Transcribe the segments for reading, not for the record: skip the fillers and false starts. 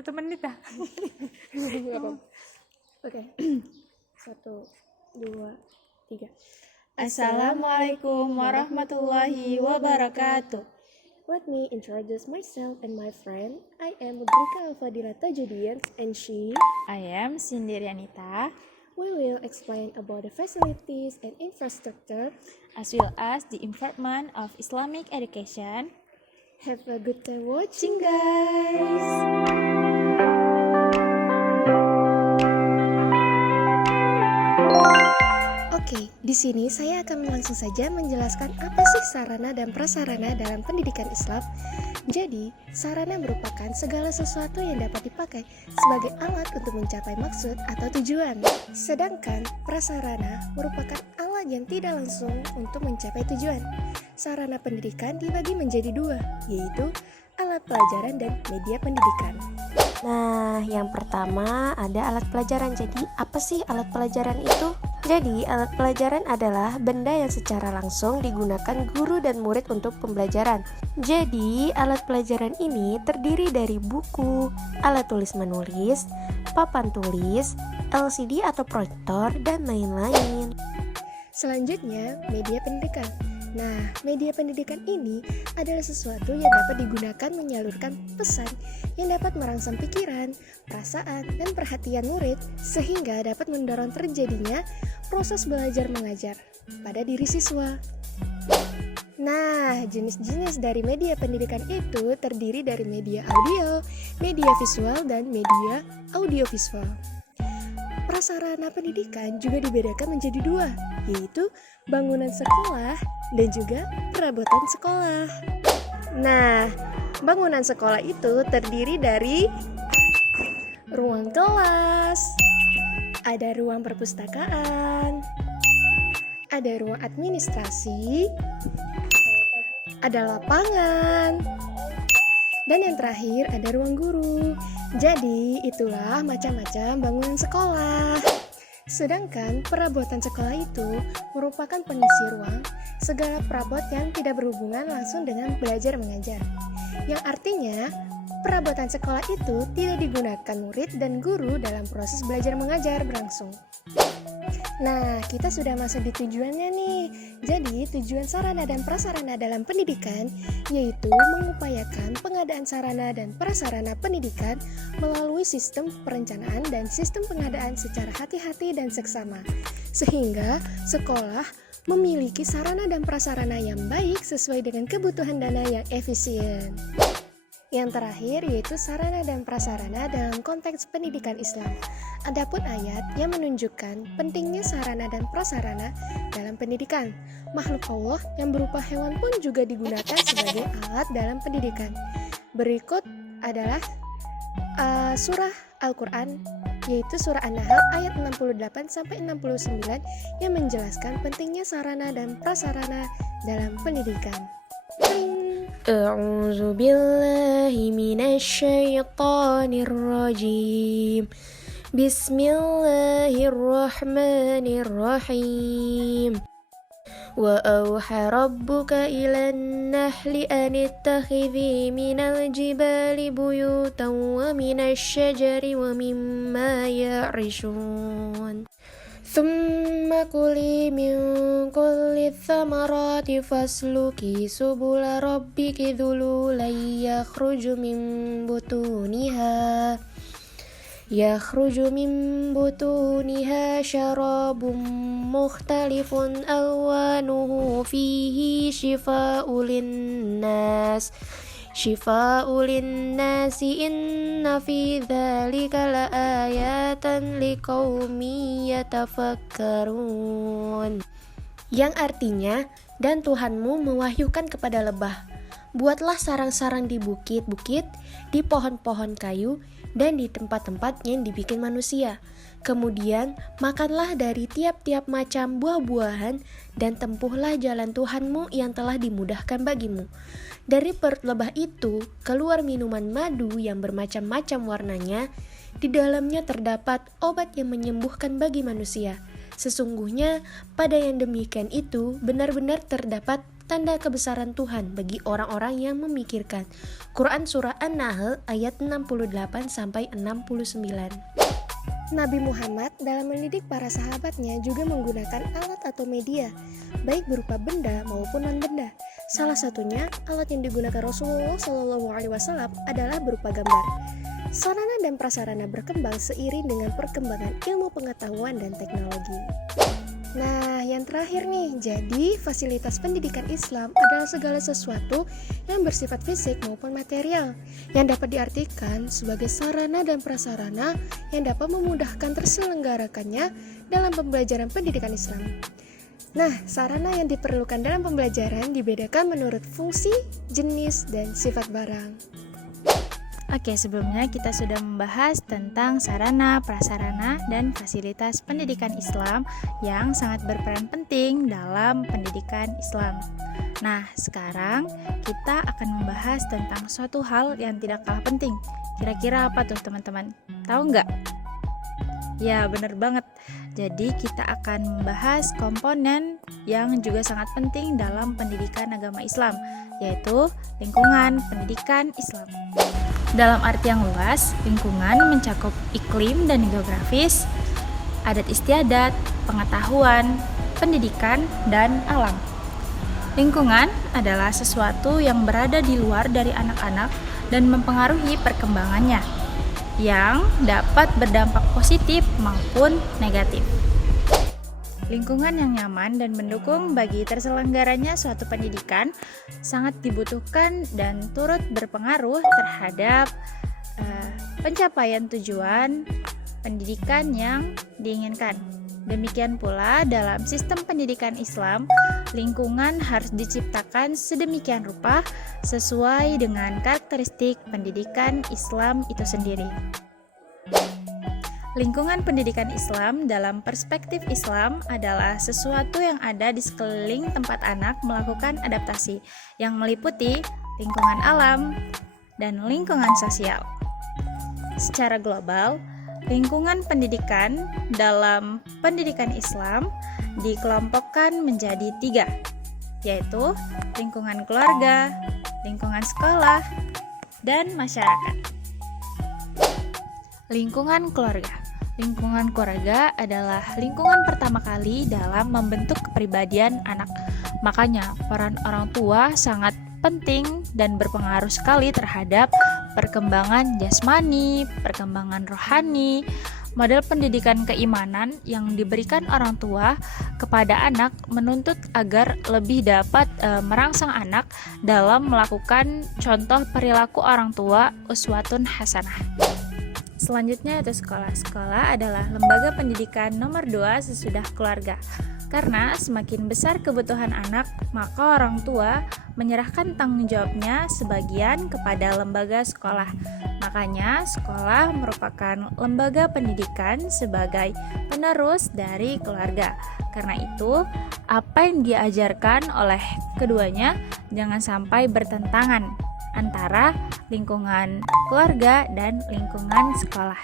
1 menit dah. Oke. 1, 2, 3. Assalamualaikum warahmatullahi wabarakatuh. Let me introduce myself and my friend. I am Mudrika Al-Fadila Tajudian and she. I am Cindy Rianita, We will explain about the facilities and infrastructure. as well as the improvement of Islamic education. Have a good time watching, guys. Oke, di sini saya akan langsung saja menjelaskan apa sih sarana dan prasarana dalam pendidikan Islam. Jadi, sarana merupakan segala sesuatu yang dapat dipakai sebagai alat untuk mencapai maksud atau tujuan. Sedangkan prasarana merupakan alat yang tidak langsung untuk mencapai tujuan. Sarana pendidikan dibagi menjadi 2, yaitu alat pelajaran dan media pendidikan. Nah, yang pertama ada alat pelajaran. Jadi, apa sih alat pelajaran itu? Jadi, alat pelajaran adalah benda yang secara langsung digunakan guru dan murid untuk pembelajaran. Jadi, alat pelajaran ini terdiri dari buku, alat tulis menulis, papan tulis, LCD atau proyektor, dan lain-lain. Selanjutnya, media pendidikan. Nah, media pendidikan ini adalah sesuatu yang dapat digunakan menyalurkan pesan yang dapat merangsang pikiran, perasaan, dan perhatian murid sehingga dapat mendorong terjadinya proses belajar mengajar pada diri siswa. Nah, jenis-jenis dari media pendidikan itu terdiri dari media audio, media visual, dan media audiovisual. Prasarana pendidikan juga dibedakan menjadi 2, yaitu bangunan sekolah dan juga perabotan sekolah. Nah, bangunan sekolah itu terdiri dari ruang kelas, ada ruang perpustakaan, ada ruang administrasi, ada lapangan, dan yang terakhir ada ruang guru. Jadi itulah macam-macam bangunan sekolah. Sedangkan perabotan sekolah itu merupakan pengisi ruang segala perabot yang tidak berhubungan langsung dengan belajar mengajar. Yang artinya perabotan sekolah itu tidak digunakan murid dan guru dalam proses belajar mengajar berlangsung. Nah, kita sudah masuk di tujuannya nih. Jadi, tujuan sarana dan prasarana dalam pendidikan yaitu mengupayakan pengadaan sarana dan prasarana pendidikan melalui sistem perencanaan dan sistem pengadaan secara hati-hati dan seksama. Sehingga sekolah memiliki sarana dan prasarana yang baik sesuai dengan kebutuhan dana yang efisien. Yang terakhir yaitu sarana dan prasarana dalam konteks pendidikan Islam. Adapun ayat yang menunjukkan pentingnya sarana dan prasarana dalam pendidikan. Makhluk Allah yang berupa hewan pun juga digunakan sebagai alat dalam pendidikan. Berikut adalah surah Al-Quran, yaitu surah An-Nahl ayat 68-69 yang menjelaskan pentingnya sarana dan prasarana dalam pendidikan. A'udzu billahi minasy syaithanir rajim. Bismillahirrahmanirrahim. Wa auha rabbuka ilan nahli an ittakhidhi minal jibali buyutan wa minasy syajari wa mimma ya'rishun. ثم كلي من كل الثمرات فاسلكي سبل ربك ذلولا يخرج من بطونها شراب مختلف ألوانه فيه شفاء للناس إن في ذلك لآيات لقوم يتفكرون. Yang artinya, dan Tuhanmu mewahyukan kepada lebah, buatlah sarang-sarang di bukit-bukit, di pohon-pohon kayu, dan di tempat-tempat yang dibikin manusia. Kemudian makanlah dari tiap-tiap macam buah-buahan dan tempuhlah jalan Tuhanmu yang telah dimudahkan bagimu. Dari perut lebah itu keluar minuman madu yang bermacam-macam warnanya. Di dalamnya terdapat obat yang menyembuhkan bagi manusia. Sesungguhnya pada yang demikian itu benar-benar terdapat tanda kebesaran Tuhan bagi orang-orang yang memikirkan. Quran Surah An-Nahl ayat 68-69. Nabi Muhammad dalam mendidik para sahabatnya juga menggunakan alat atau media, baik berupa benda maupun non-benda. Salah satunya, alat yang digunakan Rasulullah SAW adalah berupa gambar. Sarana dan prasarana berkembang seiring dengan perkembangan ilmu pengetahuan dan teknologi. Nah, yang terakhir nih, jadi fasilitas pendidikan Islam adalah segala sesuatu yang bersifat fisik maupun material, yang dapat diartikan sebagai sarana dan prasarana yang dapat memudahkan terselenggarakannya dalam pembelajaran pendidikan Islam. Nah, sarana yang diperlukan dalam pembelajaran dibedakan menurut fungsi, jenis, dan sifat barang. Oke, sebelumnya kita sudah membahas tentang sarana, prasarana, dan fasilitas pendidikan Islam yang sangat berperan penting dalam pendidikan Islam. Nah, sekarang kita akan membahas tentang suatu hal yang tidak kalah penting. Kira-kira apa tuh teman-teman? Tahu nggak? Ya, bener banget. Jadi kita akan membahas komponen yang juga sangat penting dalam pendidikan agama Islam, yaitu lingkungan pendidikan Islam. Dalam arti yang luas, lingkungan mencakup iklim dan geografis, adat istiadat, pengetahuan, pendidikan, dan alam. Lingkungan adalah sesuatu yang berada di luar dari anak-anak dan mempengaruhi perkembangannya, yang dapat berdampak positif maupun negatif. Lingkungan yang nyaman dan mendukung bagi terselenggaranya suatu pendidikan sangat dibutuhkan dan turut berpengaruh terhadap pencapaian tujuan pendidikan yang diinginkan. Demikian pula dalam sistem pendidikan Islam, lingkungan harus diciptakan sedemikian rupa sesuai dengan karakteristik pendidikan Islam itu sendiri. Lingkungan pendidikan Islam dalam perspektif Islam adalah sesuatu yang ada di sekeliling tempat anak melakukan adaptasi yang meliputi lingkungan alam dan lingkungan sosial. Secara global, lingkungan pendidikan dalam pendidikan Islam dikelompokkan menjadi 3, yaitu lingkungan keluarga, lingkungan sekolah, dan masyarakat. Lingkungan keluarga. Lingkungan keluarga adalah lingkungan pertama kali dalam membentuk kepribadian anak. Makanya, peran orang tua sangat penting dan berpengaruh sekali terhadap perkembangan jasmani, perkembangan rohani, model pendidikan keimanan yang diberikan orang tua kepada anak menuntut agar lebih dapat merangsang anak dalam melakukan contoh perilaku orang tua uswatun hasanah. Selanjutnya yaitu sekolah. Sekolah adalah lembaga pendidikan nomor 2 sesudah keluarga. Karena semakin besar kebutuhan anak, maka orang tua menyerahkan tanggung jawabnya sebagian kepada lembaga sekolah. Makanya sekolah merupakan lembaga pendidikan sebagai penerus dari keluarga. Karena itu, apa yang diajarkan oleh keduanya jangan sampai bertentangan antara lingkungan keluarga dan lingkungan sekolah.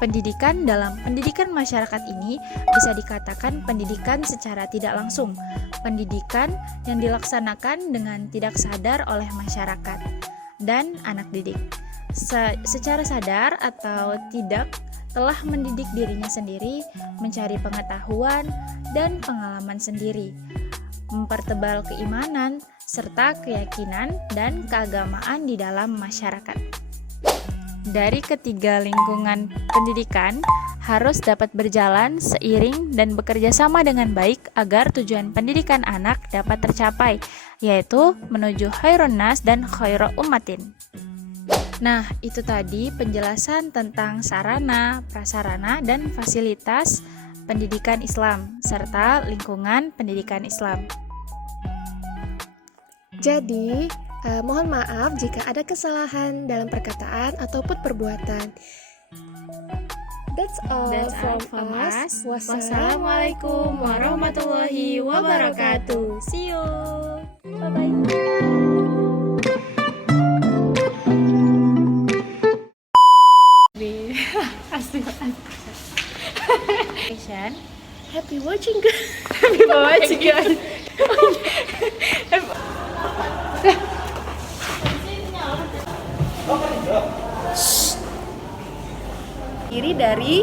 Pendidikan dalam pendidikan masyarakat ini bisa dikatakan pendidikan secara tidak langsung, pendidikan yang dilaksanakan dengan tidak sadar oleh masyarakat dan anak didik. Secara sadar atau tidak telah mendidik dirinya sendiri, mencari pengetahuan dan pengalaman sendiri, mempertebal keimanan serta keyakinan dan keagamaan di dalam masyarakat. Dari ketiga lingkungan pendidikan harus dapat berjalan seiring dan bekerja sama dengan baik agar tujuan pendidikan anak dapat tercapai, yaitu menuju khairun nas dan khairu ummatin. Nah, itu tadi penjelasan tentang sarana, prasarana, dan fasilitas pendidikan Islam serta lingkungan pendidikan Islam. Jadi, mohon maaf jika ada kesalahan dalam perkataan ataupun perbuatan. That's all from us. Wassalamualaikum warahmatullahi wabarakatuh. See you. Bye-bye. Happy watching guys. terdiri dari